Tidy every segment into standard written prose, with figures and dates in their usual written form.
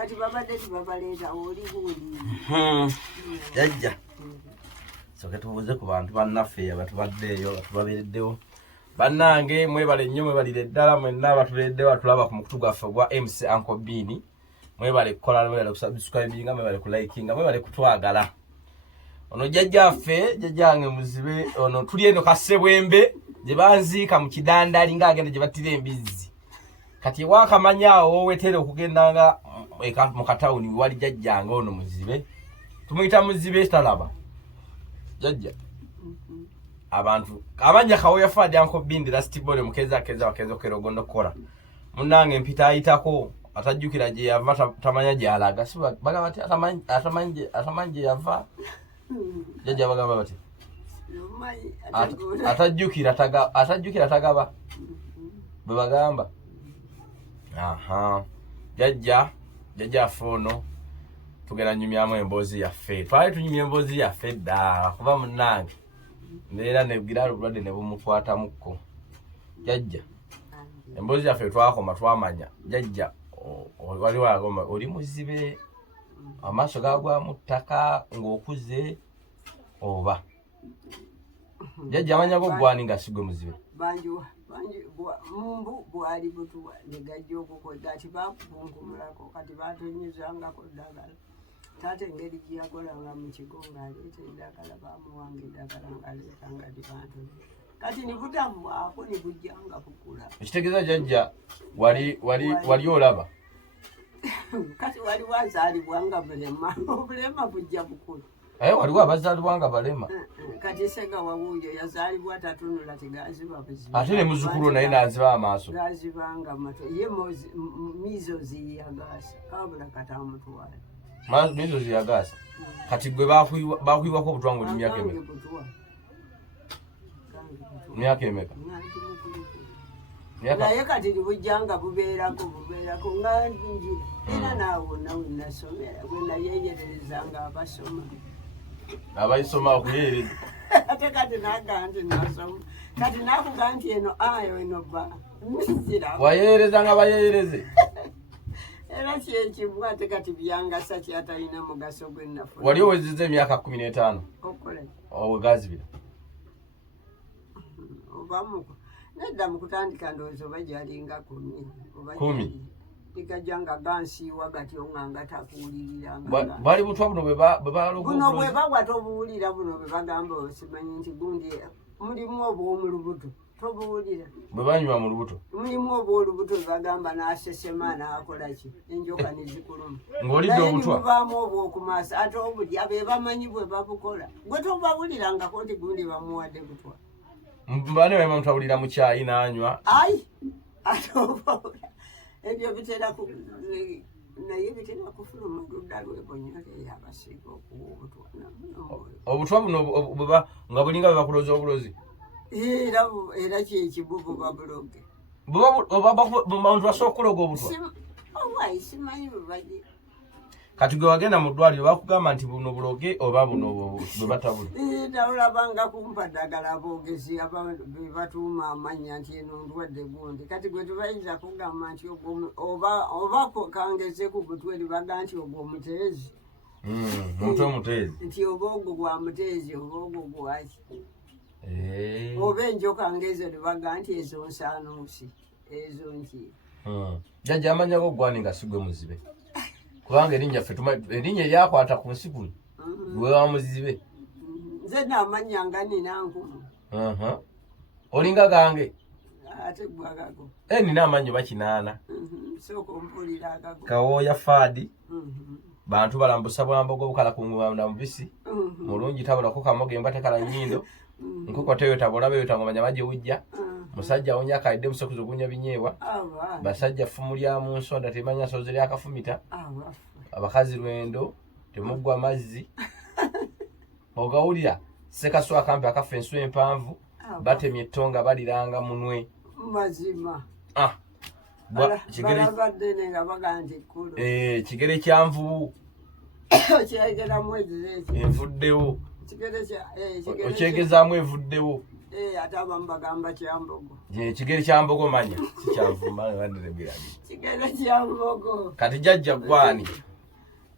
kati babadde tibabaleeta oli buuli Jjaja soke tubuuze ku bantu bannaffe abatubaddeeyo batubabeereddewo bannange mwebale nnyo mwebalire ddala mwenna batubeereddewo atulaba ku mukutu gwaffe gwa MC Uncle Bean mwebale kukola mwebale kusubscribinga mwebale kulikinga mwebale kutwagala ono jjajjaffe jjajjange Muzibe ono tuli eno Kasebwembe gye banziika mu kidandali ng'agenda gye battira embizzi kati wakamanyaawo wowetere okugendanga mu katawuni wali jjajjange ono Muzibe tumuyita Muzibe talaba jjajja abantu abanja kawo yafadi Uncle Bean last bole mukeza okerogondo kola munange mpita ayitako atajjukira gye yava tamanya gye alaga siba bagamba ati atamanje yava jjajja bagamba bati atajjukira tagaba bwe bagamba aha jjajja fono tugenda nyumyamu emboozi yaffe twali tunyumya emboozi yaffe ddala kuba munnange neera nebwira obulwadde ne bumukwatamuko jjajja emboozi yaffe twakoma twamanya jjajja wali wagoma oli Muzibe amaaso gagwamu ttaka ng'okuze oba jjajja amanya go gwani nga sigwe Muzibe banjuwa mumbu bwali butuwa negajja okukoda ati bakubunkumulako kati batonyezangako ddagala tate engeri gyeyakolanga mu kigo ng'aleeta eddagala bamuwanga eddagala ng'aleetanga ti bantu kati nibutambwako nibujjanga bukula ekitegeeza jjajja wali olaba kati wali wazaalibwanga bulema obulema bujja bukula waliwo abazaalibwanga balema kati sega wawuyo yazaalibwa tatunula tegaziba buzibu ate ne muzzukulu naye n'aziba amaaso gazibanga mato ye mizo ziyagaasa kabula katamutwala mizo ziyagaasa kati gwe bakuyiwako obutwa ng'oli myaka emeka naye kati nibujjanga bubeerako nga njira era naawe wonna wenasomera wenayeyererezanga abasoma abayisoma okuyereza ate kati naga nti nasoma kati nakuga nti eno ayo eno ba misira wayerezanga bayereze era kyekimu ate kati byangasa kyatalina mugaso gwenafuna wali oweziza emyaka 15 okola owegazibira obamuko nedda mukutandika ndowooza oba gyalinga 10 tikajjanga gansiiwa gatyo nga takuwuliriranga bali butwa buno buno bwe bagwa tobuwulira buno bwe bagamba osimanyi nti gundi mulimu obw'omulubuto tobuwulira bwe banywa mu lubuto mulimu obw'olubuto bwe bagamba n'asesema n'akola ki enjoka ne zikuluma ng'olidde obutwa mubaamu obw'okumaaso ate obulya be bamanyi bwe babukola gwe tobawulirangako nti gundi bamuwadde butwa mbane bwe mutawulira mu kyayi n'anywa ayi ate obawula ebyo bitera naye bitera kufuluma ludda lwebonyole yabasiga okuwa obutwa buno nga bulinga bwe bakuloza obulozi era kyekibubu babuloge bantu basobola okuloga obutwa owayi simanyi bwebaje kati gwe wagenda mu ddwaliro bakugamba nti buno buloge oba buno bwe batabula olabanga kumpa ddagala boogezi be batuuma amannya nti eno ndwadde gundi kati gwe tebayinza kugamba nti oba kangeze ku butwe libaga nti ogwo omuteezi muntu omuteezi nti oba ogwo gwa muteezi oba ogwo gwaki oba enjoka ngezo libaga nti ezo nsaanuusi ezo nki jjajja amanyago gwani nga sigwe Muzibe kubanga erinnya ffe erinnya eryakwata ku nsi kuno gwe wa Muzibe nze naamanya nga nina nkumu olinga gange ate gwagago nina amanyi bakinaana sooka ompulira agago kawooya faadi bantu balambusa bwambogo bukala kungumanda mubisi mulungi tabulako kamogemba tekala nnyindo nkoko teyoeta bulabe yoeta ngomanya baje wujja musajja wonya kaidde musokuzo gunya binyewa basajja fumu lya mu nsonda temanya sozi lya kafumita abakazi lwendo temugwa mazzi ogawulira sekaso akambe akafa ensu empanvu batemye ettonga baliranga munwe mazima kigere kyanvu kyegeramu envuddewo okyegezaamu evuddewo ataba mbagamba kyambogo. Kigere kyambogo manya. Si kyavuma bandire biragi. Kigere kyambogo. Kati Jjajja gwani.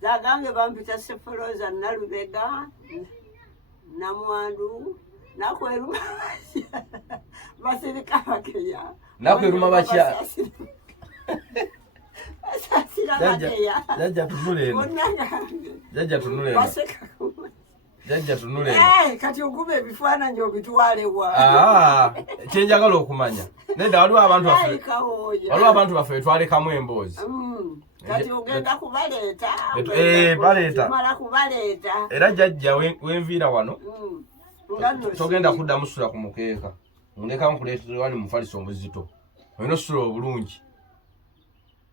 Zagange bampita Sefoloza Nalubega. Namwandu. Nakweruma. Basirika bakeya. Nakweruma bakya. Jjajja tunule. Jjajja tunule. Baseka. Jjajja tunule. Kati okuba ebifaananyi obitwalewa. Kyenjagala okumanya. Nedda waliwo abantu baffe. Waliwo abantu baffe twalekamu emboozi. Kati ogenda kubaleeta. Baleeta. Mala kubaleeta. Era Jjajja wenviira wano. Togenda kuddamu ssula ku mukeeka. Ndeka nkuleetere wani mufaliso omuzito. Olina ossula obulungi.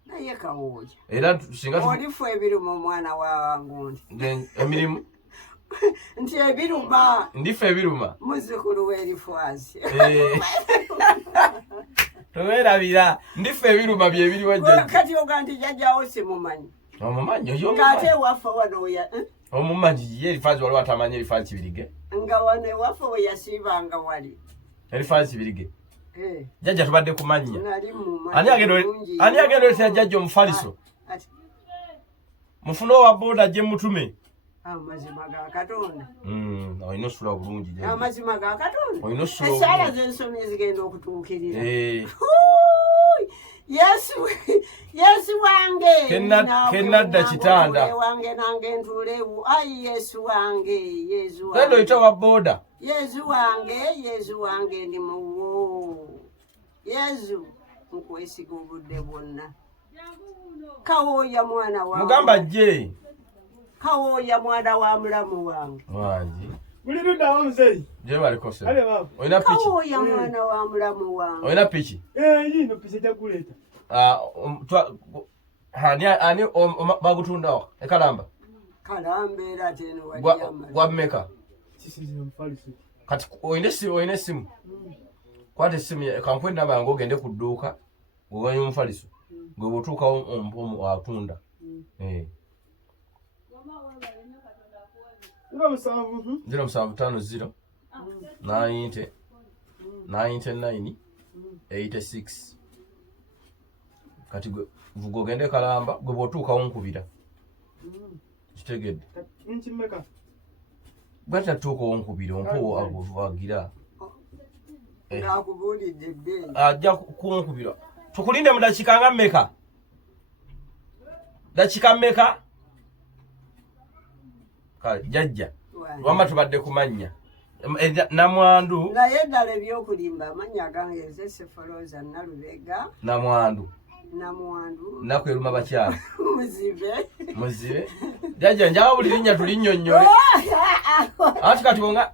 Naye kawooya. Era singa olifu ebiruma omwana wa Ngundi. Emirimu. Nti ebiruma. Ndifa ebiruma. Muzzukulu w'erifwazi. Towerabira. Ndifa ebiruma bye biriwo Jjajja. Kati oganti Jjajjawo simumanyi. Omumanyi oyo. Ng'ate waffe wano oya. Omumanyi ye erifaazi waliwo atamanyi erifaazi kibirige. Nga wano ewaffe we yasiibanga wali. Erifaazi kibirige. Jjajja tubadde kumanya. Ani agenda olesera Jjajja omufaliso? Mufune owa booda gye mutume. Amazima ga Katonda. Olina ossula obulungi Jjajja. Amazima ga Katonda. Olina ossula obulungi. Esaala z'ensomye zigenda okutuukirira. Yesu wange. Kennadda kitanda. Wange nange ntuulewu. Ayi Yesu wange. Yesu wange. Genda oyita owa booda. Yesu wange ndi muwo. Yesu nkwesiga obudde bwonna. Kawooya mwana wange. Mugamba jje. Kawooya mwana wa mulamu wange. Wangi. Guli ludda wa muzeyi. Je balikose. Ale baba. Oyina piki. Kawooya mwana wa mulamu wange. Oyina piki. Yino piki jakuleta. Ani bagutunda ekalamba. Kalamba era teno wajiyama. Gwameka. Sisi mfalisi. Kati oyina simu. Kwate simu kankwenda bango ogende ku dduuka. Ngoganya omufaliso. Gwe botuuka ompomo atunda. 0750 99 86. Kati gwe ogende kalamba gwe botuuka wonkubira. Kitegedde. Nchimeka. Bwata tuuka wonkubira ompo aguvagira. Ngakubulidde bbe. Ajja kunkubira. Tukulinde mu dakika nga mmeka? Dakika mmeka? Kale Jjajja. Wama tubadde kumanya. Namwandu. Naye ddala ebyokulimba amanya gange nze Sefoloza Nalubega. Namwandu. Nakweruma bakyala. Muzibe. Jjajja njawa buli linnya tulinnyonnyole. Ati kati bonga.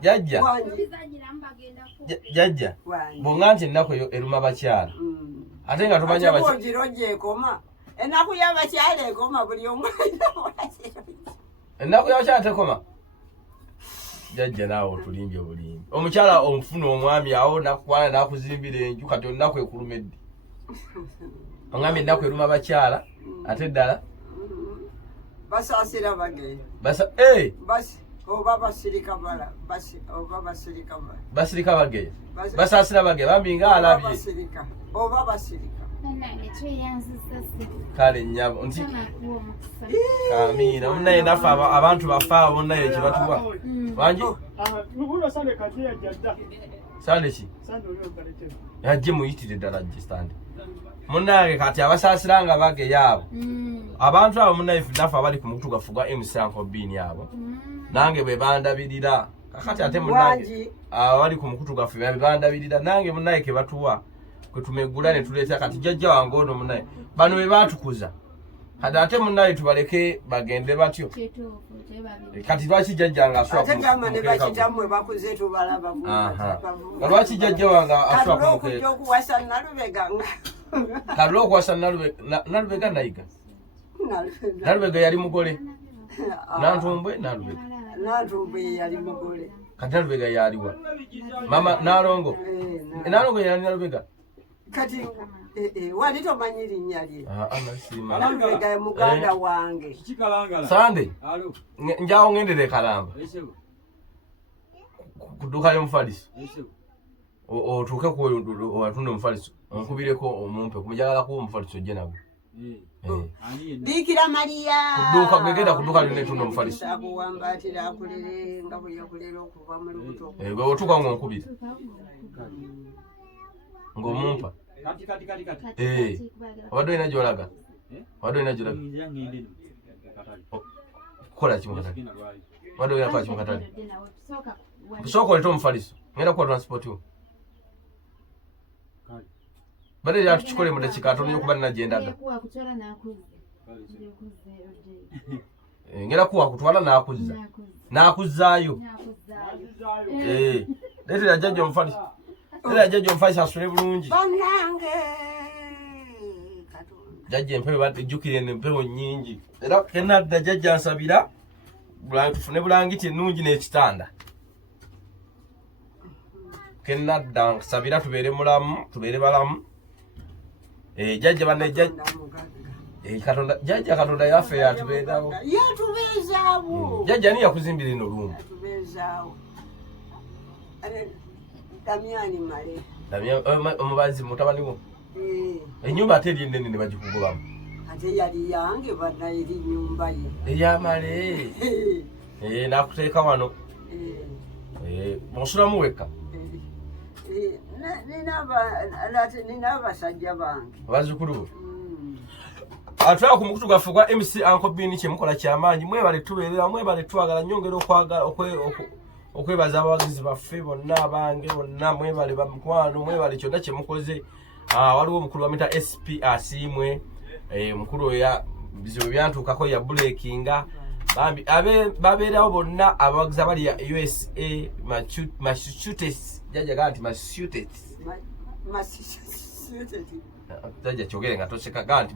Jjajja. Bonga nti ennaku eruma bakyala. Ate nga tumanya bakyala. Ate ekoma. Ennaku y'abakyala ekoma buli omu. Ennaku y'abakyala tekoma. Jjajja naawe otulimbye obulimbi. Omukyala omufuna omwami awo nakwana nakuzimbira enju kati onnaku ekulumedde. Ongambye ennaku eruma bakyala ate ddala. Basaasira bagenda. Basi oba basirika bala. Oba basirika bala. Basirika bagenda. Basaasira bagenda bambi nga alabye. Oba basirika. Kale nnyabo nti Amina munaye nafe abantu bafa bonna ekibatuwa wangi nubuno sande kati ya Jjaja sande ki sande oli okalete yajje muyitire ddala jje sande munaye kati abasaasiranga bage yabo abantu abo munaye nafe abali ku mukutu gafugwa M5 bini abo nange bwe bandabirira kakati ate munaye abali ku mukutu gafu bandabirira nange munaye ke batuwa kutumegula ne tuleeta kati Jjajja wange ono munaye bano be batukuza kati ate munaye tubaleke bagende batyo kati lwaki Jjajja nga aswa ate gamba ne bakitamwe bakuze tubalaba lwaki Jjajja wange aswa ku mukeeka okuwasa Nalubega kalula okuwasa Nalubega nayiga Nalubega yali mugole Nantumbwe Nantumbwe yali mugole kati Nalubega yaliwa mama Nalongo Nalongo yali Nalubega kati wali tomanyi linnya lye amasima kalanga muganda wange kikalangala Sande alo njawo ngendere Kalamba esebo kuduka y'omufaliso esebo otuuke ku watunda omufaliso onkubireko omumpe kumujagala kuba omufaliso gye nagwo Bikira Maria kuduka gwegenda kuduka lino etunda omufaliso akuwambatira akulere nga bwe yakulera okuva mu lubuto gwe otuuka ng'onkubira ng'omumpa obadde olina gy'olaga kukola ki mu katale obadde olina kukola ki mu katale sooka olete omufaliso ngenda kukola transport wo bade ya tukikole mu dakika atono yokuba nagyendaga ngera kuwa kutwala nakuzaayo letera Jjaja omufaliso era Jjaja omufaliso asule bulungi banange Jjaja empewo batejjukire empewo nnyingi era kenadda Jjaja ansabira tufune bulangiti ennungi n'ekitanda kenadda nsabira tubeere mulamu tubeere balamu Jjaja bane Katonda Jjaja Katonda yaffe yatubeerawo yatubeezaawo Jjaja ani yakuzimbira eno lumu yatubeezaawo Damiani Male omubazi mutabani wo ennyumba ate eri ennene ne bagikugobamu ate yali yange bana eri nnyumba ye eyamale nakuteeka wano musulamu wekka nina abasajja bange bazzukulu bo atwala ku mukutu gwaffe gwa MC Uncle Bin kyemukola kyamaanyi mwebale tubeerera mwebale twagala nyongera okwebaza abawagizi baffe bonna abange bonna mwebale bamukwano mwebale kyonna kyemukoze waliwo omukulu wa mita SP asiimwe mukulu oya bizibu byantuukako ya bulekinga bambi babeerawo bonna abawagizi abali ya USA Massachusetts Jjaja gaa nti Massachusetts Jjaja kyogere nga toseka gaa nti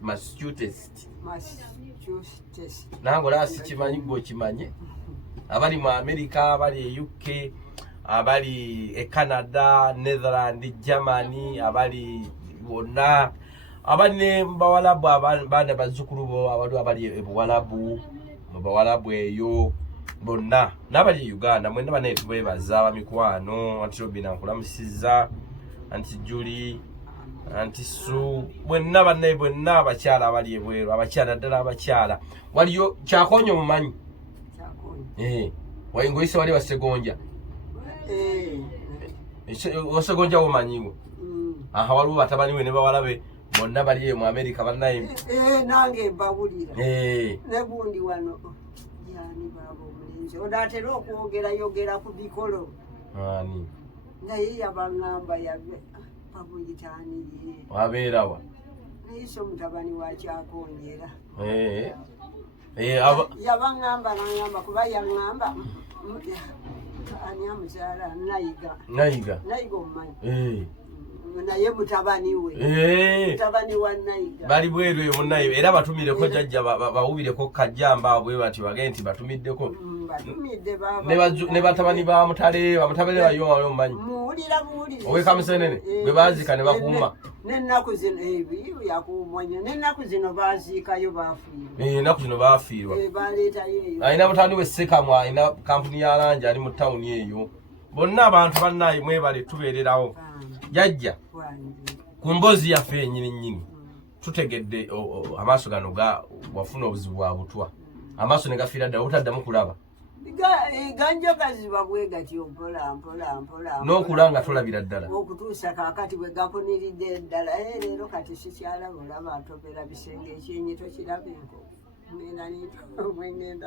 Massachusetts nange olaba sikimanyi gwe okimanye abali mu America abali e UK abali e Canada Netherland Germany abali bonna abali ne mbawalabu abaana bazzukulu bo abali e Buwalabu mu Bawalabu eyo bonna n'abali e Uganda mwena bane tubeebaza abamikwano anti Robina nkulamusiza anti Julie anti Su bonna bane bonna abakyala abali ebweru abakyala ddala abakyala waliyo kyakonyo mumanyi wayingoyise wali wasegonja wasegonja womanyiwo aha waliwo batabani we ne bawalabe bonna bali mu America bannaye nange mbawulira ne gundi wano yani baba omulenzi odatera okwogera ku bikolo ani naye yabaŋŋamba yabe babuyitaaniye wabeerawa naye mutabani wakyakonyera yabaŋŋamba naŋŋamba kuba yaŋŋamba ani amuzaala nayiga omumanyi naye mutabani we mutabani wa Nayiga bali bweru eyo munayiga era batumireko Jjaja bawubireko kajjamba bwe bati bage nti batumiddeko ne batabani ba mutale bayo omumanyi muwulira owekamusenene bwe baazika ne bakuuma n'ennaku zino yakuumwanya n'ennaku zino baziikayo baafiirwa ennaku zino baafiirwa baleetayo eyo alina mutani we Ssekamwa alina kampuni ya langi ali mu tawuni eyo bonna abantu bannaye mwebale tubeererawo Jjaja ku mbozi yaffe ennyini tutegedde amaaso gano wafuna obuzibu bwa butwa amaaso ne gafiira ddala obutaddamu kulaba ganjogaziba bwe gatyo mpola n'okula nga tolabira ddala okutuusa kaakati bwe gakuniridde ddala leero kati sikyalaba olaba atobera bisenge ekyenyi tokirabenko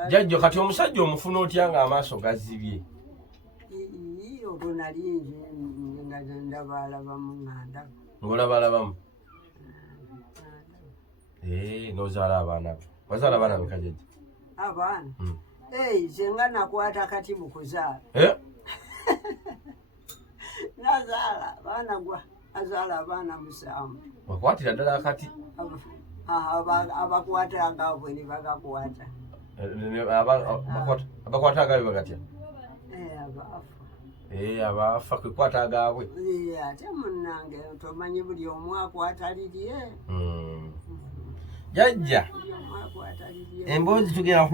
Jjaja kati omusajja omufuna otya nga amaaso gazibye olwo nali nga ndabalabamu nganda ng'olabalabamu n'ozaala abaana be wazaala abaana beka Jjaja abaana zenga nakwata kati mu kuzaala nazaala abaana azaala abaana 7 wakwatira ddala akati abakwata agabwe ne bagakwata abakwata agabe bagatya abaafu abafa kwekwata agaabwe. Ate munnange tomanyi buli omu akwatalirye. Jjajja emboozi tugenda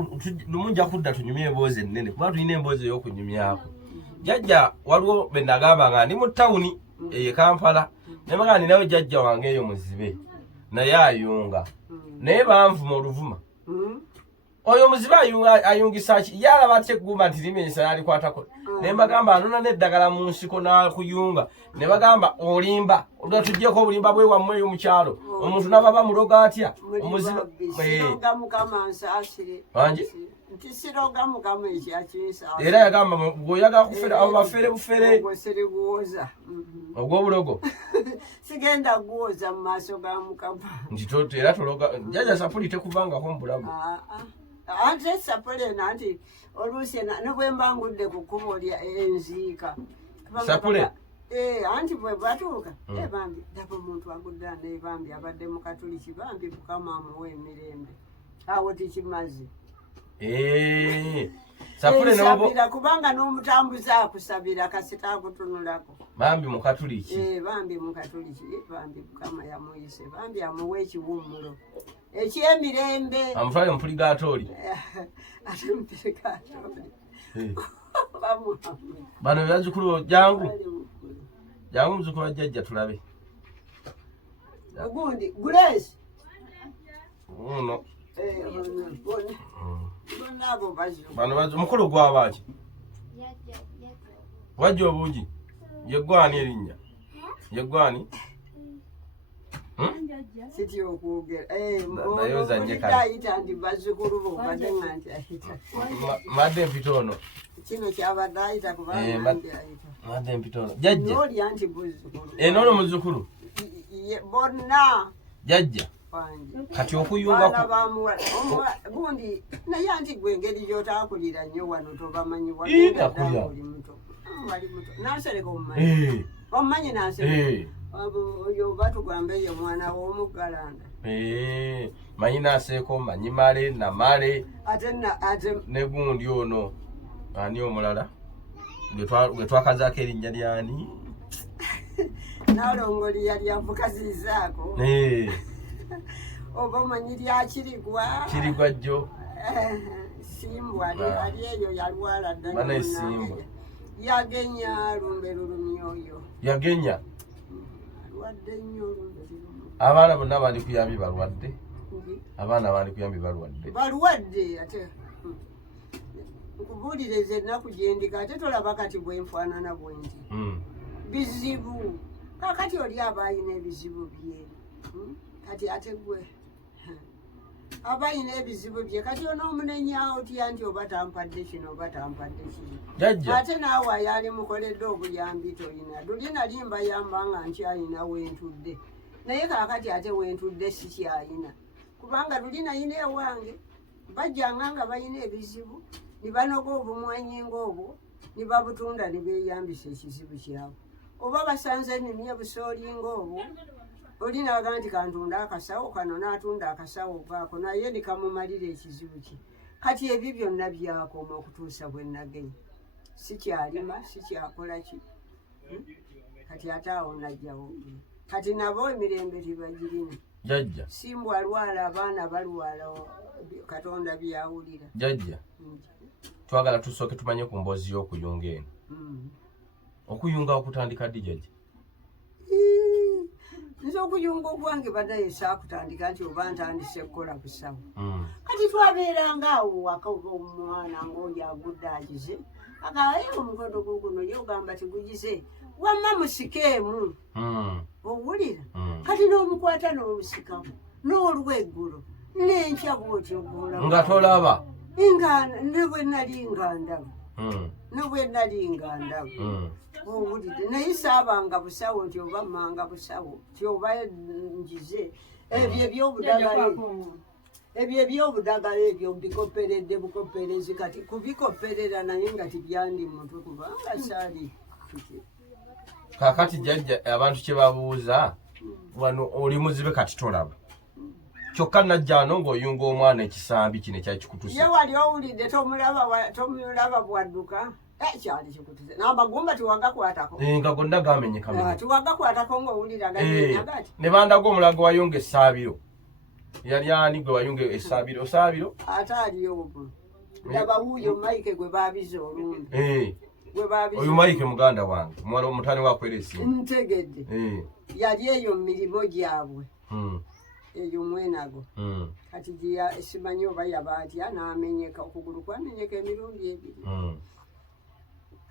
lumunja kudda tunyumye emboozi ennene kuba tulina emboozi ey'okunyumyako. Jjajja waliwo be nagamba nga ndi mu tawuni eyo Kampala ne baga ninayo jjajja wange eyo Muzibe naye ayunga naye banvuma oluvuma. Oyo Muzibe ayungisa ki yalaba atya eggumba nti limenyesa yalikwatako ne mbagamba anona n'eddagala mu nsiko n'akuyunga ne bagamba olimba olwa tujjeko obulimba bwe wammwe eyo mu kyalo omuntu n'ababa muloga atya Omuzibe siroga mukama nsaasire nti siroga mukama ekyakinsa era yagamba bw'oyagala kufera abo bafere bufere siriguwoza ogw'obulogo sigenda guwoza mu maaso ga mukama nti era tologa Jjaja sapuli tekuvangako mu bulago. Ante sapule nanti oluusi nebwe mbangudde ku kkubo lya enziika sapule anti bwe batuuka bambi daba omuntu agudde ane bambi abadde mu katuliki bambi mukama amuwa emirembe awo tikimaze sapule sabira kubanga n'omutambuza akusabira kasita akutunulako bambi mu katuliki bambi mu katuliki bambi mukama yamuyise bambi amuwa ekiwummulo ekyemirembe amutwale mupuligatooli ate mupuligatooli bano bazzukulu jangu muzukulu wa Jjajja tulabe ogundi Grace uno abo bazzukulu bano mukulu gw'abaaki wajja obungi yeggwani erinnya yeggwani siti okwogera ayita nti bazzukulu bo badde nga nti ayita madde mpitono kino kyabadde ayita kubanga nti ayita madde mpitono Jjajja n'olya nti buzzukulu noono muzzukulu bonna Jjajja kati okuyunga gundi naye anti gwe engeri gy'otaakulira nnyo wano tobamanyi wakulya oli muto nansereka omumanyi omumanyi nansereka oyo batugamba eyo mwana w'omuggalanda manyi naseeko manyi male namale ate ne gundi ono ani omulala gwe twakazaako erinnya lyani nalongoli yali avukazirizaako oba omanyi lyakirigwa jjo simbwa ali eyo yalwala ddala esimbwa yagenya lumbe lulumi oyo yagenya alwadde nnyo lumbe lulumi abaana bonna bandi kuyambi balwadde ate nkubuuliriza ennaku gyendika ate tolaba kati bwenfaanana bwenti bizibu kakati oli aba ayina ebizibu bye kati ate gwe aba ayina ebizibu bye kati onoomunenyawo otya nti oba tampadde kino oba tampadde kino ate naawe ayali mukoledde obuyambi toyina luli nali mbayamba nga nkyayina wentudde naye kakati ate wentudde sikyayina kubanga luli nayina ewange bajjanga nga bayina ebizibu nibanoga obumwanyi ngaobwo nibabutunda nibeyambisa ekizibu kyabwe oba basanze nimye busoolinga obwo oli naga nti kantunda akasawo kano n'atunda akasawo kaako naye nikamumalira ekizibu kye kati ebyo byonna byakoma okutuusa bwe nagenya sikyalima sikyakola ki kati ate awo najjawo kati nabo emirembe tibagirina Jjajja simbwa alwala abaana balwala katonda byawulira Jjajja twagala tusooke tumanye ku mboozi y'okuyunga eno okuyunga okutandika ddi Jjajja nze okuyunga okwange badaye saakutandika nti oba ntandise kukola busawo kati twabeeranga awo waka oba omwana ngaoyo agudde agize agaye omukono guguno ye ogamba tigugize wamma musikeemu owulira kati n'omukwata n'omusikamu n'olweggulo n'enkya bwotyo nga tolaba ne bwe nali ngandaba owulire naye saabanga busawo nti oba mmanga busawo ti oba njize ebyo ebyobudagala ebyo mbikoperedde bukoperezi kati kubikoperera naye nga tibyandi mutwe kubanga saali kakati Jjajja abantu kye babuuza wano oli Muzibe kati tolaba kyokka najjano ng'oyunga omwana ekisambi kino ekyakikutusa ye wali owulidde tomulaba bwadduka Kyali kikutiza. N'amagumba tiwagakwatako. Nga gonna gamenyeka. Tiwagakwatako ng'owulira ganyenya gati. Ne bandaga omulago wayunga essaabiro. Yali ani gwe wayunga essaabiro? Saabiro? Ate aliyo obwo. Ndaba wuuyo Mike gwe baabiza olumbe. Gwe baabiza. Oyo Mike muganda wange. Omwana omutani wakwelesi. Ntegedde. Yali eyo mu mirimo gyabwe. Eyo mwenago. Kati simanyi oba yaba atya n'amenyeka okugulu kwamenyeka emirundi ebiri.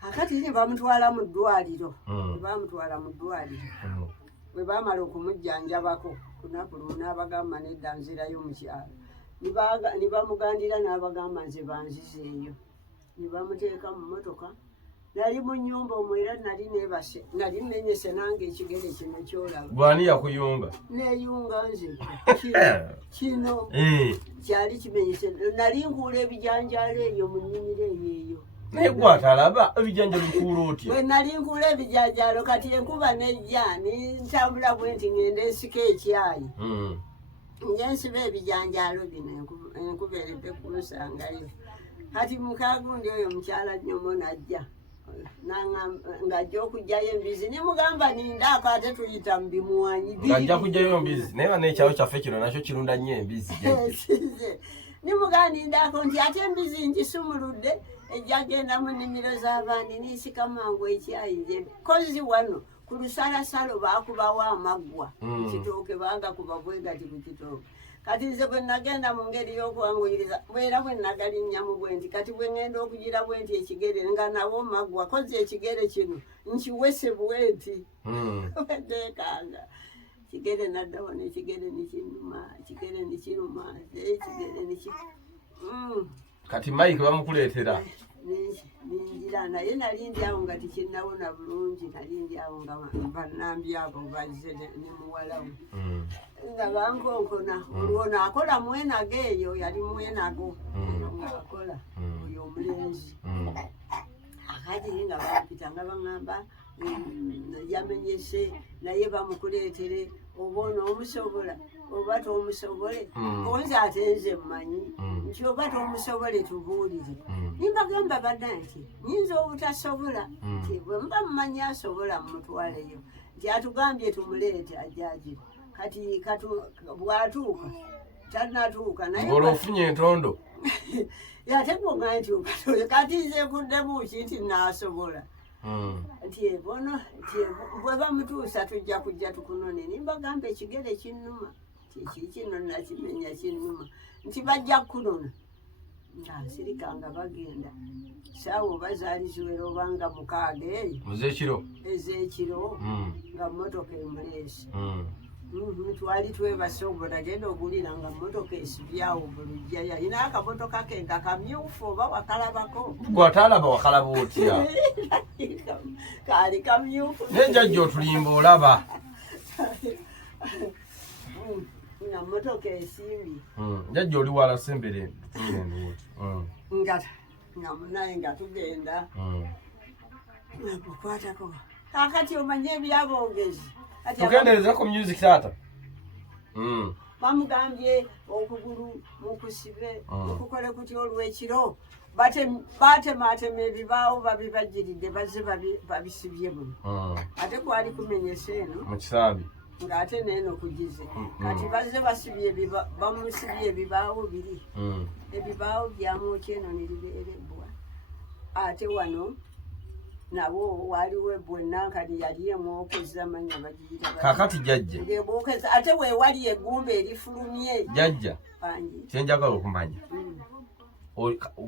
Akati ne bamutwala mu ddwaliro. Bwe baamala okumujjanjabako kunaku lumu n'abagamba nedda nzirayo mu kyalo. Ne bamugandira n'abagamba nze banzizeeyo. Ne bamuteeka mu mmotoka. Nali mu nnyumba omwo era nali neebase. Nali mmenyese nange ekigere kino kyolaba. Gwani yakuyunga? Neeyunga nze. Kino kyali kimenyese. Nali nkuula ebijanjaalo eyo mu nnimiro eyo. Naye gwatalaba ebijanjaalo bikuula otya? Bwe nali nkuula ebijanjaalo kati enkuba nejja ntambula bwe nti ngenda ensika ekyayi. Ngensiba ebijanjaalo bino enkuba eredde kunsangayo. Kati mukaagundi oyo mukyala nnyomo najja. Ng'ajja okugyayo embizi nimugamba nindaako ate tuyita mu bimuwanyi. Ng'ajja kugyayo embizi naye n'ekyalo kyaffe kino nakyo kirunda nnyo embizi. Nimugamba nindaako nti ate embizi ngisumuludde ejja genda mu nnimiro z'abaani niisika mangu ekyayi. Kozi wano ku lusalasalo baakubawo amaggwa. Kitooke bagakuba bwe gati ku kitooke. Kati nze bwe nagenda mu ngeri y'okuwanguyiriza bwera bwe nagalinnyamu bwe nti kati bwe ngenda okugira bwe nti ekigere nga nawo maggwa kozi ekigere kino nkiwese bwe nti ndeekanga kigere naddawo n'ekigere nekinuma ekigere nekiruma ekigere neki kati Mike bamukuleetera ninjira naye nali ndi awo nga tikinnawona bulungi nali ndi awo nga bannambi abo bazze ne muwalawo nga bankonkona olwo naakola mwenago eyo yali mwenago ngaakola oyo omulenzi akati nga bampita nga baŋŋamba yamenyese naye bamukuleetere oba onoomusobola oba tomusobole onze ate nze mmanyi nti oba tomusobole tubuulire nimbagamba badda nti nyinza obutasobola nti bwe muba mumanyi asobola mumutwaleyo nti atugambye tumuleete ajjajire kati bw'atuuka tanatuuka naye olwofunye entondo yategunga nti kati nze kuddemu ki nti naasobola nti ebono bwe bamutuusa tujja kujja tukunone nimbagamba ekigere kinnuma kino nakimenya kinnuma nti bajja kukunona nga nsirikanga bagenda saawa oba zaali ziwera obanga mukaaga eyo ez'ekiro nga mmotoka emuleese twali twebase obola genda okuwulira nga mmotoka esibyawo bulujja yalina akamotoka ke nga kamyufu oba wakalabako gwatalaba wakalaba otya kaali kamyufu nejjajja otulimba olaba nga mmotoka esimbi jjajja oli walasembere nga munaye nga tugenda kukwatako kakati omanye ebyabongezi tugendereza ku music taata bamugambye okugulu mukusibe okukole kutya olw'ekiro batematema ebibaawo babibajjiridde bazze babisibye muno ate kwali kumenyesa eno mu kisambi ng'ate neeno kugize kati bazze bamusibye ebibaawo biri ebibaawo byamwoki eno neribeerebbwa ate wano nabo waliwo ebwennankali yali emu okozza manya bagiyita kakati jjajja ate weewali eggumba erifulumye jjajja kyenjagala okumanya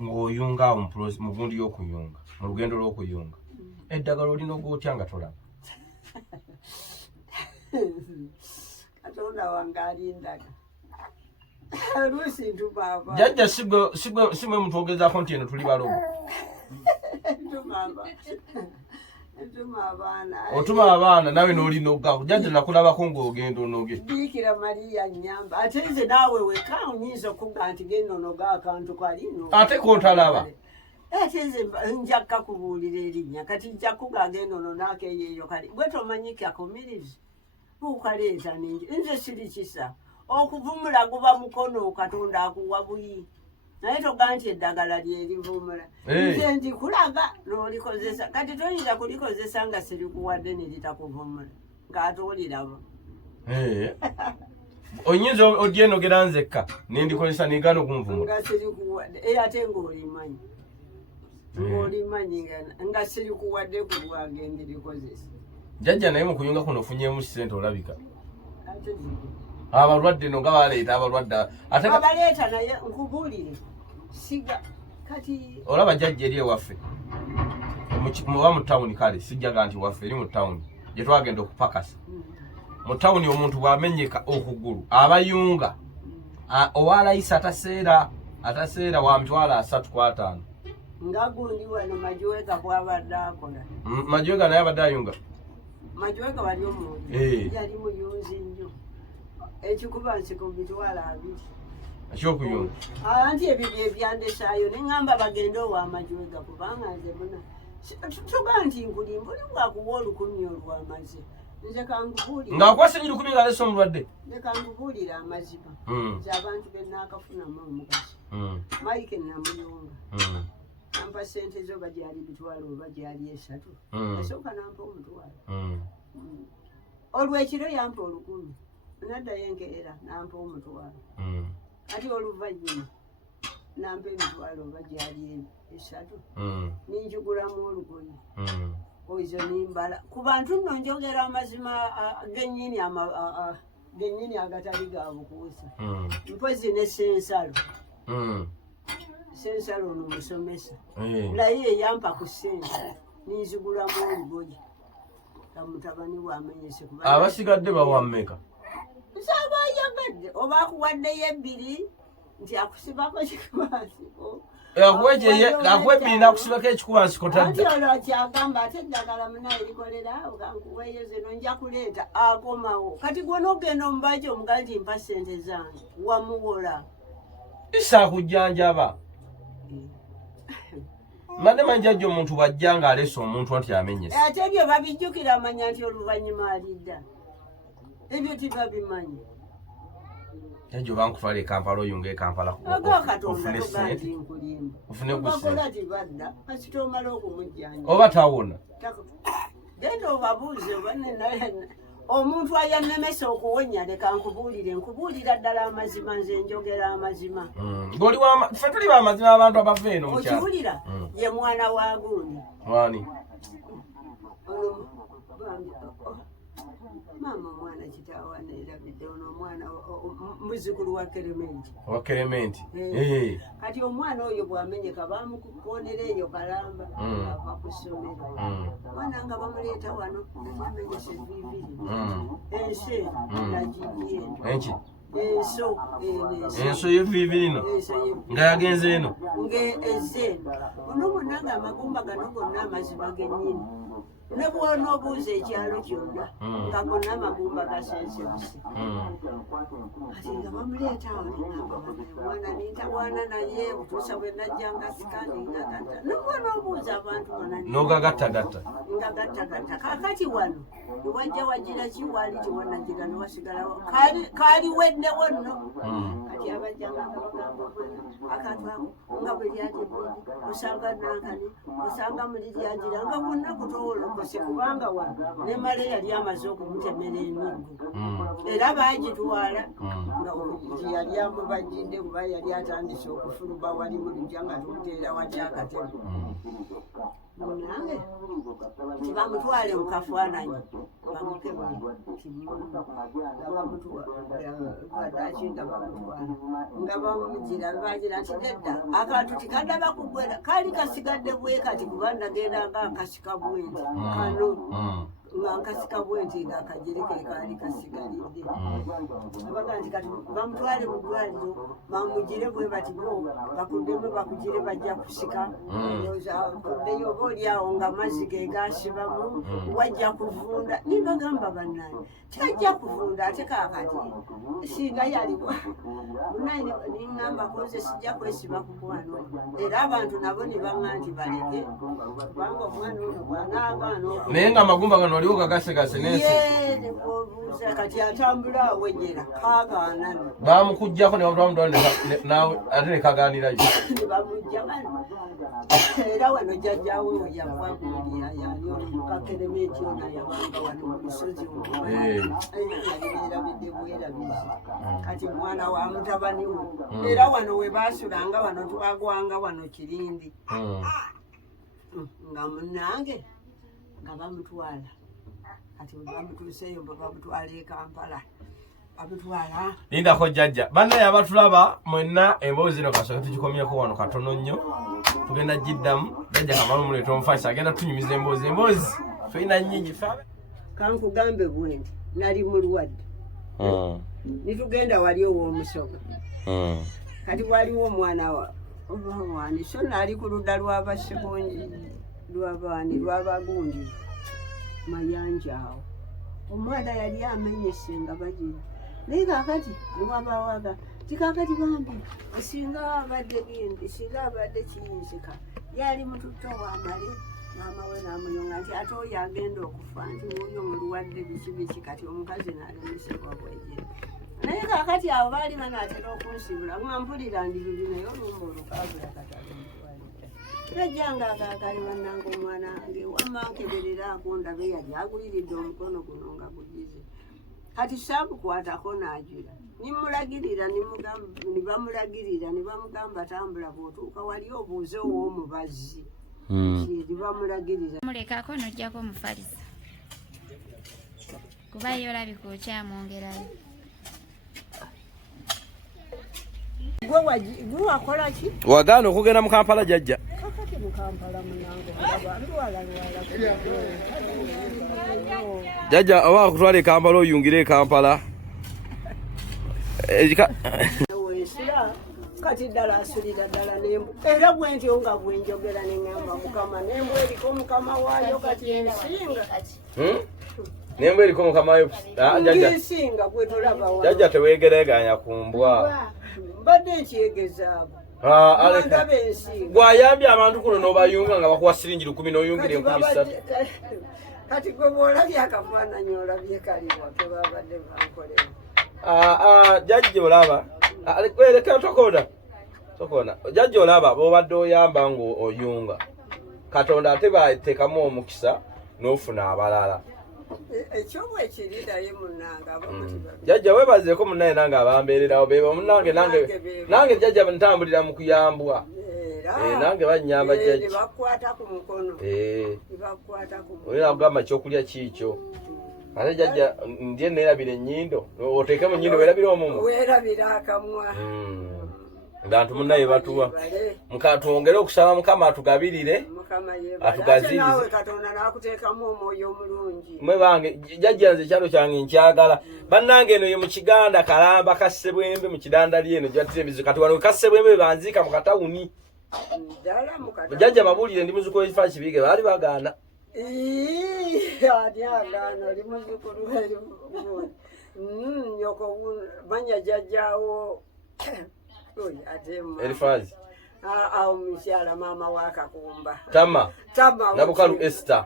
ng'oyunga awo mu gundi y'okuyunga mu lugendo lw'okuyunga eddagala olina ogwotya nga tolaba katonda wange alindaga oluusi ntumaava jjajja si mwe mutwogezaako nti eno tuli balogo otuma abaana nawe n'olina oggaako jjajja nakulabako ng'ogenda onoge biikira mariya nnyamba ate nze naawe weka oyinza okugga nti genda onoga akantu kalino ate k'otalaba ate nze njakka kubuulira erinnya kati nja kuga agenda ononaako eyeeyo kali bwe tomanyike akumirizi buukaleeta ningi nze siri kisa okuvumula guba mukono katonda akuwa buyi naye toga nti eddagala lyerivumula nze nti kulaga n'olikozesa kati toyinza kulikozesa nga sirikuwadde neritakuvumula ng'ate oliraba oyinza ogyenogera nzekka nendikozesa negana okunvumula nga sirikuwadde ate ng'olimanyi nga sirikuwadde ku lwagende likozesa jjajja naye mu kuyunga kuno ofunyemu sente olabika abalwadde no nga baleeta abalwadde ate abaleeta naye nkubuulire siga kati olaba jjajja eri ewaffe muba mu tawuni kale sijjaga nti waffe eri mu tawuni gye twagenda okupakasa mu tawuni omuntu bw'amenyeka okugulu abayunga owalayisa ataseera wa mitwalo 3-5 nga gundi wano Majiweka bw'abadde akola Majiweka naye abadde ayunga Majiweka bali omuntu yali muyunzi nnyo ekikuba nsiko bitwala 2 ekyokuyunga anti ebyo byebyandesaayo neŋŋamba bagende owa Majiweka kubanga nze muna tuga nti nkulimba oli bwakuwa 10 olwamaze nze kankubuulira ng'akwasa 10 ng'alese omulwadde leka nkubuulira amazima nze abantu bennaakafunamu omugaso Mike Namuyunga nampa sente zo bagyali bitwalo oba gyali 3 asooka nampa omutwalo olwekiro yampa 10 naddayo enkeera nampa omutwalo ati oluvannyuma nampa emitwalo oba gyali 3 ninjugulamu olugoye oizo nimbala ku bantu nno njogera amazima gennyini agatali ga bukuusa mpozi ne sensalo sensalo n'omusomesa naye eyampa ku sente ninzigulamu olugoye kamutabani bwamenyese abasigadde bawammeka nsabayagadde oba akuwaddeyo 2 nti akusibako kikubansiko akuwebbiri nakusibako ekikubansiko tadda olwo kyagamba ate eddagala muna erikolera awo kankuweeyo zino nja kuleeta akomawo kati gwe n'ogenda omubaji omugaa nti mpa sente zange wamuwola isaakujjanjaba madde manjajja omuntu bwajja ng'alesa omuntu nti amenyese ate ebyo babijjukira amanya nti oluvannyuma alidda ebyo tibabimanyi jajja oba nkutwala ekampala oyunga ekampala ofune sente ofune bakola tibadda kasita omala okumujjanja oba tawona genda obabuuze oba omuntu ayannemesa okuwonya leka nkubuulira ddala amazima nze njogera amazima ffe tuli bamazima abantu abava eno okiwulira ye mwana wa gundi mwani maama omwana kitaawana erabidde ono omwana muzukulu wa kerementi kati omwana oyo bwamenyeka bamukonera eyo kalamba ava ku ssomero omwana nga bamuleeta wano amenyese viviri ense nagiryeno enso yevivirino nga yagenze eno ng'ezzeeno ono bonna nga amagumba gano gonna amazima gennyini ne bwona obuuza ekyalo kyonna nga gonna amagumba gasensebuse ati nga bamuleeta omwana nintawaana naye butuusa bwe najjanga sikandingagatta ne bwona obuuza abantu bona n'ogagattagatta nga gattagatta kaakati wano ewajja wagira ki waali tiwanagira newasigalawo kaali weddewo nno kati abajjanga nga bagamba akantu ako nga bwe lyatebuli osanga nankani osanga muli lyagira nga bonna kutowolokose kubanga wano ne male yali amaze okumutemera emiggo era baagitwala nga yali amubajjidde kuba yali atandise okufuluba wali mu lujja nga tumuteera wajja akatebo nange tibamutwale mu kafaananyi bamukebule badaki nga bamutwala nga bamugira bagira nti nedda akantu tikadaba kugwera kaali kasigadde bwe kati kuba nagenda nga nkasika bwenti kano nga nkasika bwenti nga akajereke kaali kasigalidde abaga nti kati bamutwale mu ddwaliro bamugire bwe bati bo bakuddemu bakugire bajja kusika kuddeyo oba oliawo nga amazzi ge gasibamu wajja kuvunda nibagamba bannange tajja kuvunda ate kaakati singa yaliwo munaye niŋŋamba koze sijja kwesiba ku mwana era abantu nabo ne baŋŋa nti baleke kubanga omwana ono bw'anaagaana naye nga amagumba gano waliwo kagasekase nese ye kati atambula wejera kagaana bamukujjako ne bamutwala nawe ate ne kagaanirayo ne bamujja era wano jjajjawe we yava kulya yali mukakerementi ona yabanga wano mu lusozi erabidde bwerabizi kati mwana wa mutabani we era wano we baasulanga wano twagwanga wano Kirindi nga munnange nga bamutwala kati bamutuuseeyo bamutwala e Kampala bamutwala lindako jjajja bannaye abatulaba mwenna emboozi zino kasooke tugikomyeko wano katono nnyo tugenda giddamu jjajja kamala omuleeta omufaisa agenda tunyumiza emboozi tulina nnyingi fabe kankugambe bwendi nali mulwadde nitugenda wali ow'omusoga kati waliwo omwana wani so naali ku ludda lw'abasebonyi lw'abagundi mayanja awo omwana yali amenyese nga bagira naye kakati niwabawaga tikakati bambi singa abadde bindi singa abadde kiyinzika yali mututto wamale maama we n'amuyonga nti ate oyo agenda okufa nti oyo muluwadde biki kati omukazi n'alemeserwa bwejere naye kakati abo baali banaatera okunsibula mpulira ndiruli naye olumba olukaabula katale najjanga akaakali bannanga omwana wange wamankeberera akundabe yali aguliridde omukono guno nga gugize kati saabukwatako n'ajula nimulagirira nibamulagirira nibamugamba tambula bw'otuuka wali obuuze ow'omubazzi nibamulagirira mulekako nojjako omufalisa kuba ye olabika okyamwongerayo gwe wakola ki wagaana okugenda mu Kampala jjajja kakati mu Kampala munango lwala jjajja oba akutwala e Kampala oyungire e Kampala wensira kati ddala asulira ddala nembu era bwentyo nga bwenjogera neŋŋamba mukama nembu eriko mukama waayo kati ensinga nembu eriko mukama wayo nsinga gwe tolaba jjajja teweegereganya ku mbwa mbadde nkyegezaabo ndaba ensinga gwayambye abantu kuno n'obayunga nga bakuwa siringi 10 n'oyungira 3 kati gwe bw'olabye akafaananyi olabye kaliwa ke babadde bankolera jjajja olaba leka tokoona jjajja olaba bw'obadde oyamba ng'oyunga katonda ate bateekamu omukisa n'ofuna abalala ekyobwa ekiri naye munnanga jjajja weebazeeko munnaye nange abambeererawo beba munnange nange jjajja ntambulira mu kuyambwa nange bannyamba jjajja nebakwata ku mukono olina kugamba ekyokulya kiikyo ate jjajja ndye neerabira ennyindo oteeke mu nnyindo weerabira omumu weerabira akamwa bantu munnaye batuwa twongere okusaba mukama atugabirire atugazirize katonda n'akuteekamu omwoyo omulungi mwe bange jjajja nze ekyalo kyange nkyagala bannange eno ye mu Kiganda Kalamba Kassebwembe mu kidandali eno gyatira emizigo kati wano Kassebwembe banziika mu katawuni jjajja babuulire ndi muzuko w'ekifa kibige baali bagaana ani agaana oli muzukulu nyoko manya jjajjaawo Elifazi awo mukyala maama wa Kakumba Tama Nabukalu Esther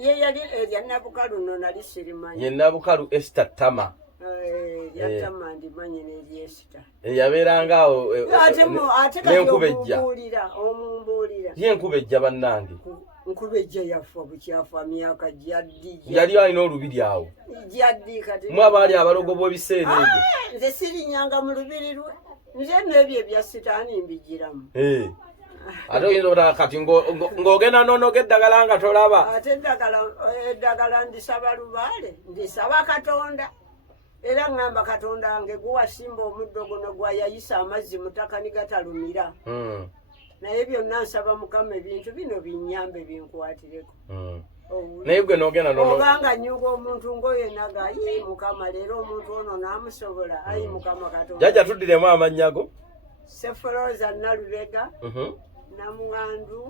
ye yali erya Nabukalu no nali sirimanyi ye Nabukalu Esther Tama yatama ndimanyi n'eri Esther yabeeranga awo n'enkubejja omumbuulira ye enkubejja bannange nkubejja yafa bukyafa myaka gyaddi yali alina olubiri awo gyaddi kati mwe abaali abalogo b'ebiseera ebyo nze sirinyanga mu lubiri lwe nze n'ebyo ebya sitaani mbigiramu ate oyinza obutaka kati ng'ogenda n'onoga eddagala nga tolaba ate eddagala ndisaba lubaale ndisaba Katonda era ngamba Katonda wange guwasimba omuddo guno gwayayisa amazzi mutaka ni gatalumira naye byonna nsaba Mukama ebintu bino binnyambe binkwatireko naye gwe n'ogenda obanga nnyuga omuntu ngoyenaga ayi Mukama leero omuntu ono n'amusobola ayi Mukama Katonda jjajja tuddiremu amannya go Seforoza Nalubega Namuwandu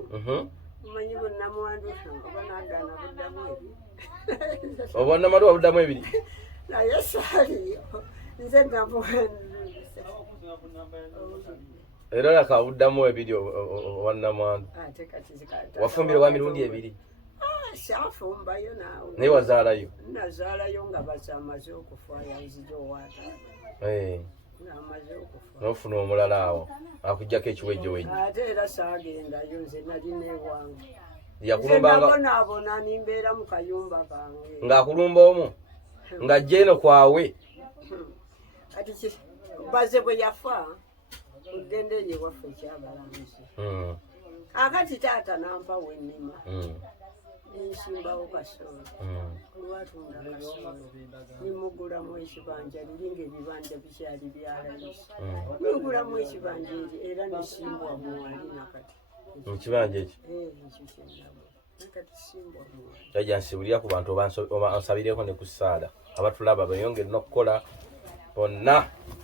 mumanyi bo Namuwandu oba nagaana buddamu ebiri obwannamatu abuddamu ebiri naye saaliyo nze Namuwandu era laka abuddamu ebiri owannamwandu wafumbire wa mirundi ebiri Safumbayo naawe. Naye wazaalayo? Nazaalayo nga amaze okufa yanzija owaata. Amaze okufa. N'ofuna omulala awo akuggyako ekiwejjowejjo. Ate era saagendayo nze nali n'ewange. Yakulumba nimbeera mu kayumba kange. Ng'akulumba omwo? Ng'ajja eno kwawe? Kati baze bwe yafa ddende ye waffe ekyabalambuzi. Akati taata nampa wennima. Nsimbawo kasooli. Olwatunda kasooli. Nimugulamu ekibanja liringa ebibanja bikyali byalayisi. Nimugulamu ekibanja era nesimbwa muwali nakati. Ekibanja ekyo? Ekyo kyendaba. Nakati simbwa muwali. Jjajja nsibulira ku bantu osabireko ne ku ssaala. Abatulaba beyongere n'okukola bonna.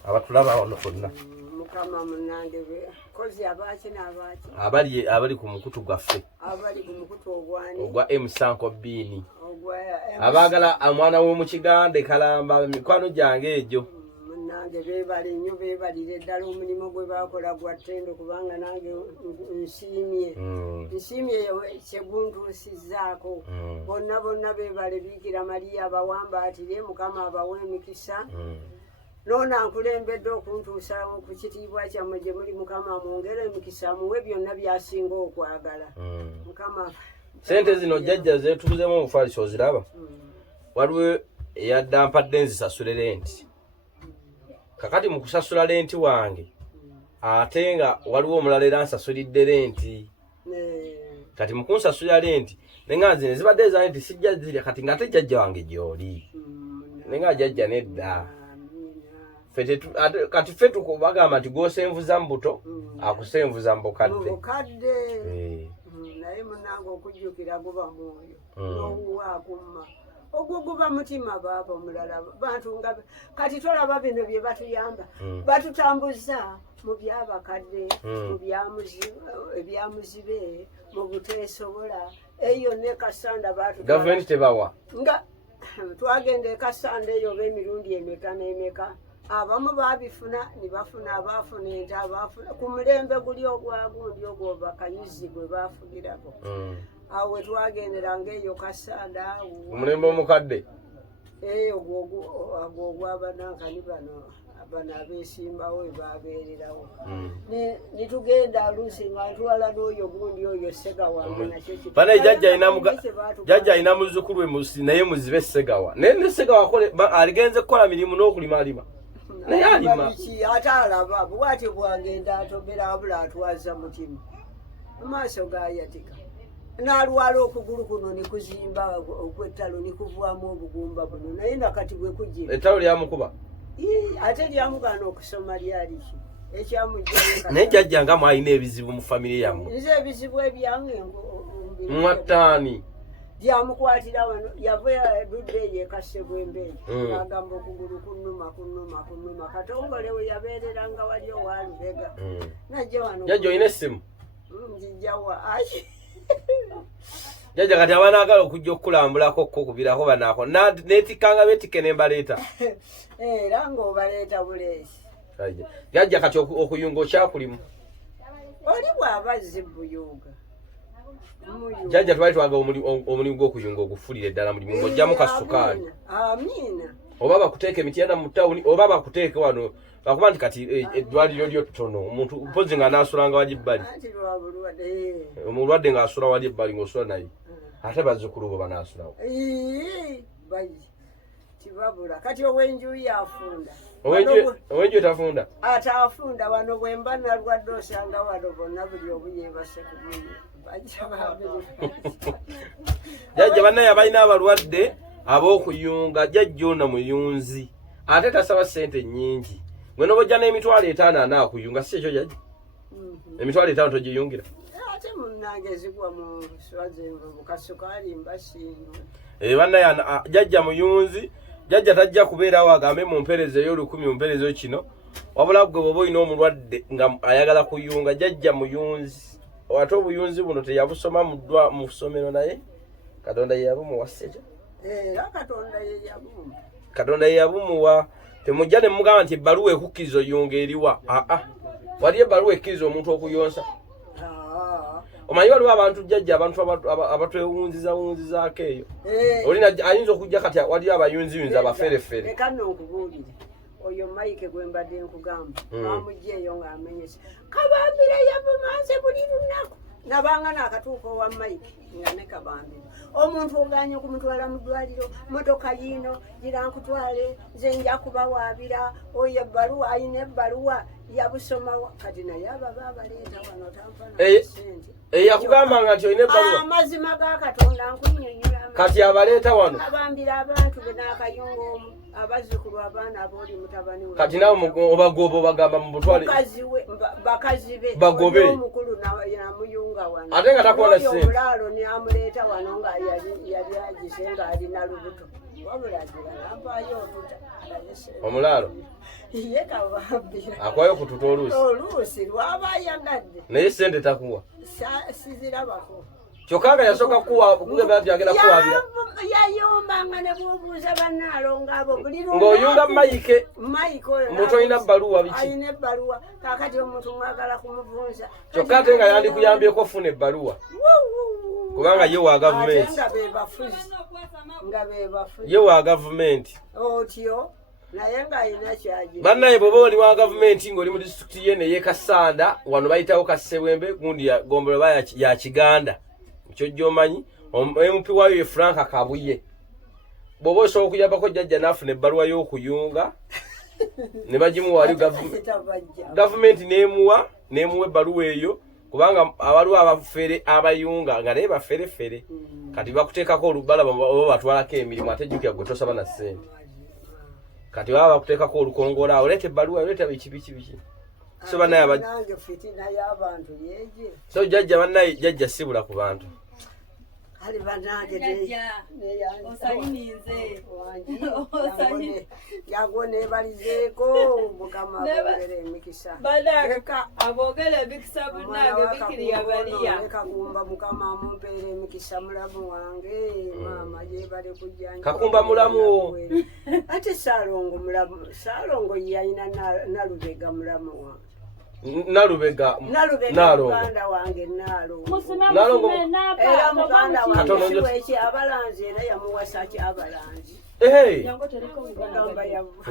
Abatulaba wano bonna. Mukama munange kozi abaaki n'abaaki. Abali ku mukutu gwaffe. Abali ku mukutu ogwani. Ogwa M5 Bini. Abaagala omwana w'omukigande Kalamba mikwano gyange egyo. Munange beebale nnyo beebalire ddala omulimu gwe baakola gwa ttendo kubanga nange nsiimye. Nsiimye kyeguntuusizzaako. Bonna beebale Biikira Mariya abawambaatire Mukama abawe emikisa. Nona nkulembedde okuntuusa ku kitiibwa kyammwe gye muli Mukama mwongere emikisa muwe byonna byasinga okwagala. Mukama sente zino jjajja zeetuuzemu obufaalisi oziraba? Waliwo eyadde mpadde nzisasule lenti. Kakati mu kusasula lenti wange ate nga waliwo omulala era nsasulidde lenti. Kati mu kunsasulira lenti nenga nzine zibadde za lenti sijja zirya kati ng'ate jjajja wange gy'oli. Nenga jjajja nedda. Kati ffe tukubagamba nti gw'osenvuza mu buto akusenvuza mu bukadde. Naye munnange okujjukira guba mwoyo n'owuwa akumma ogwo guba mutima baaba omulala bantu nga kati tolaba bino bye batuyamba batutambuza mu byabakadde mu ebyamuzibe mu buteesobola eyo ne Kasanda gavumenti tebawa nga twagenda e Kasanda eyo b'emirundi emeka n'emeka. Abamu baabifuna ne bafuna abaafuna ente abaafuna ku mulembe guli ogwagundi ogwo bakayuzi gwe baafunirako. Awo we twagenderanga eyo Kasanda omulembe omukadde ogwo ogw'abanankani bano abeesimbawo we baabeererawo. Nitugenda oluusi nga ntwala n'oyo gundi oyo Segawa nakyo bana jjajja alina muzzukulu we naye Muzibe Segawa naye ne Segawa aligenze kukola mirimu n'okulimalima. Naye alima ate alaba bw'atyo bwagenda atobera abula atwaza mutima amaaso gayatika n'alwala okugulu kuno ne kuzimba okw'ettalo ne kuvaamu obugumba buno naye nakati bwe kugira ettalo lyamukuba ate lyamugaana okusoma lyaliki ekyamujjayo. Naye jjajja nga mwalina ebizibu mu famire yammwe? Nze ebizibu ebyange mwattaani lyamukwatira wano yava edudde eyo ekasebwembeeyi n'agamba okugulu kunnuma Katongole we yabeereranga wali owalubega najja wano. Jjajja olina essimu? Njijjawa jjajja kati abanaagala okujja okukulambulako okukubirako banaako neetikkanga beetikke ne mbaleeta era ng'obaleeta buleesi. Jjajja kati okuyunga okyakulimu? Oli bw'abazze buyunga jjajja twali twaga omulimu gw'okuyunga ogufulire ddala mulimu ng'ojjamu kasukaali. Amiina. Oba bakuteeka emityana mu ttawuni oba bakuteeke wano bakuba nti kati eddwaliro lyo ttono omuntu mpozi ng'anaasulanga wali ebbali omulwadde ng'asula wali ebbali ng'osula naye ate bazzukulu bo banaasulawo. Tibabula kati ow'enjuyi afunda. Ow'enjuyi tafunda? Ate afunda wano bwe mba nalwadde osanga wano bonna buli obu yeebase ku buli. Jjajja bannaye abalina abalwadde ab'okuyunga jjajja ono muyunzi ate tasaba ssente nnyingi. Gwe n'obojja n'emitwalo 5 anaakuyunga si ekyo jjajja? Emitwalo 5 togiyungira? Ate munnange zigwa mu swazenva bukasukaali mbasiino. Bannaye jjajja muyunzi. Jjajja tajja kubeerawo agambe mu mpeereza ey'olukumi mu mpeereza kino wabula gwe bw'oba olina omulwadde nga ayagala kuyunga jjajja muyunzi. Ate obuyunzi buno teyabusoma mu ssomero naye Katonda ye yabumuwa sseja. Katonda ye yabumuwa. Temujja ne mugamba nti ebbaluwa ekukkiriza oyunga eriwa. Wali ebbaluwa ekkiriza omuntu okuyonsa? omanyi waliwo abantu Jjajja abantu abatwewunzizaako eyo olina ayinza okujja kati waliyo abayunziyunzi abaferefere leka nonkubuulire oyo Mike gwe mbadde nkugamba bamugja eyo ng'amenyese kabambira yabumanze buli lunaku nabanga n'akatuuka owa Mike nga ne kabambira omuntu oganye okumutwala mu ddwaliro motoka yino gira nkutwale nze nja kubawaabira oyo ebbaluwa ayina ebbaluwa yabusomawa kati naye ababa abaleeta wano tanfana sente yakugambanga nti olina ebbaluwa amazima ga Katonda nkunnyonnyola kati abaleeta wano abambira abantu be n'akayunga omu abazzukulu abaana abooli mutabani we kati nawe obagoba obagamba mu butwale bakazi be bagobe omukulu namuyunga wano ate nga takola ssente omulaalo n'amuleeta wano nga yali agise ng'alina lubuto wabula agira nampaayo otuta omulaalo ye kabambira akwayo kututa oluusi lwaba ayagadde naye sente takuwa sizirabako kyokka nga yasooka kugamba nti agenda kuwaabira yayombanga ne bwobuuza bannaalo ng'abo buli ng'oyunga Mike oyo omuntu olina bbaluwa biki alina ebbaluwa kaakati omuntu mwagala kumuvunza kyokka ate nga yandikuyambyeko ofuna ebbaluwa kubanga ye wa gavumenti nga bebafuzi ye wa gavumenti otyo naye ng'alina kyagira bannaye bw'oba oli wa gavumenti ng'oli mu disitulikiti ye neye Kasanda wano bayitawo Kasewembe gundi Gombolo ba ya Kiganda ekyo gy'omanyi MP waayo ye Frank Kabuye bw'oba osobola okuyambako Jjajja n'afuna ebbaluwa y'okuyunga ne bagimuwa wali gavumenti n'emuwa ebbaluwa eyo kubanga abaliwo abafere abayunga nga naye baferefere kati bakuteekako olubalaba oba batwalako emirimu ate jjukira gwe tosaba na ssente kati baba bakuteekako olukongola oleeta ebbaluwa oleeta biki so bannaye so Jjajja bannaye Jjajja sibula ku bantu ali banange osayininze yango nebalizeeko mukama aboogere emikisa balaka aboogere emikisa bunange bikiriya baliya kakumba mukama amumpeera emikisa mulamu wange maama yebale kujjanja kakumba mulamu ate Saalongo mulamu Saalongo yalina Nalubega mulamu wange Nalubega muganda wange Nalongo era muganda wange siweeki abalanzi era yamuwasa ki abalanzi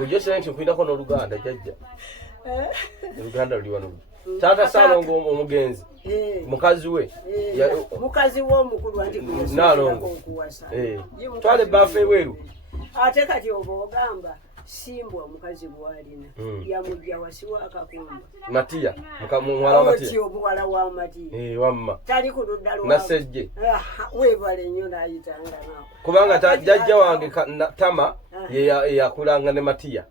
ojjo sente nkwinako n'oluganda Jjajja oluganda luli wano taata Saalongo omugenzi mukazi we mukazi we omukulu anti Nalongo twala ebbaafu eweeru ate kati oba ogamba Simbwa omukazi bwalina yamujja wasiwa akakumba Matiya muwala wa Matiya omuwala wa Matiya wamma tali ku ludda lwa nasejje weebale nnyo n'ayitanga nawe kubanga Jjajja wange Tama yakulanga ne Matiya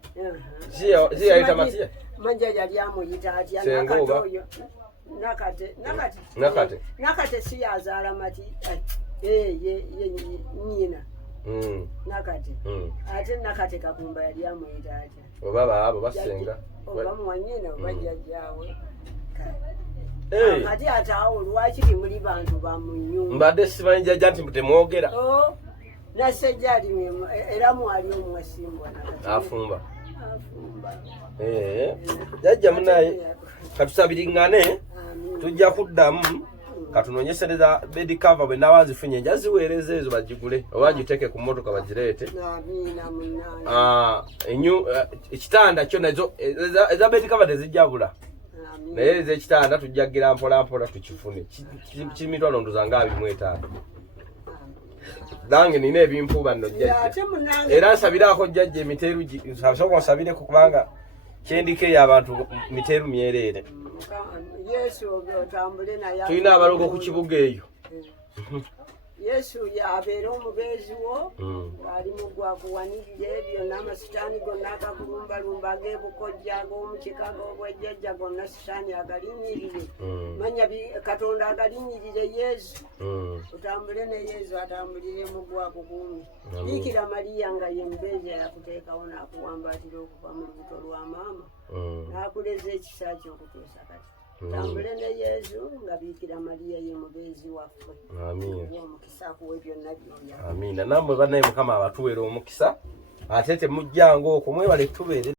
si yayita Matiya manja yali amuyita atya Sengoga nakate si yazaala Matiya ye nnyina nakate ate nakate Kakumba yali amuyita atya oba abo basenga oba mwanyina oba Jjajjaawe ate ate awo lwaki muli bantu bamunyumba mbadde simanyi Jjajja nti temwogera nasejja alimu era mwali omwesimbwa afumba Jjajja munaye katusabiriŋŋane tujja kuddamu katunonyesereza bed cover bwe nawanzifunye njaziweereza ezo bagigule oba giteeke ku mmotoka bagireete ekitanda kyo nazo eza bed cover tezijjabula naye ez'ekitanda tujjagira mpolampola tukifune kimitwalo ndoza nga 25 nange nina ebimpuuba nno Jjajja era nsabiraako Jjajja emiteeru nsabisooka nsabireko kubanga kyendikeeyo abantu miteeru myereere tulina abalogo ku kibuga eyo Yesu yabeera omubeezi wo ali mugwakuwanirire byonna amasitaani gonna akakulumbalumba ag'ebukojja ag'omukika ag'obwejjajja gonna sitaani agalinyirire manya Katonda agalinyirire Yesu otambule ne Yesu atambulire mugwakukuumi biikira Mariya nga ye mubeezi yakuteekawo n'akuwambaatira okuva mu lubuto lwa maama n'akuleza ekisa ky'okutuusa kati tambule ne Yesu nga Biikira Mariya ye mubeezi waffe. Amiina. Omukisa akuwe byonna byonna. Amiina. Nammwe bannaye Mukama abatuweera omukisa ate temujjanga okwo mwebale tubeere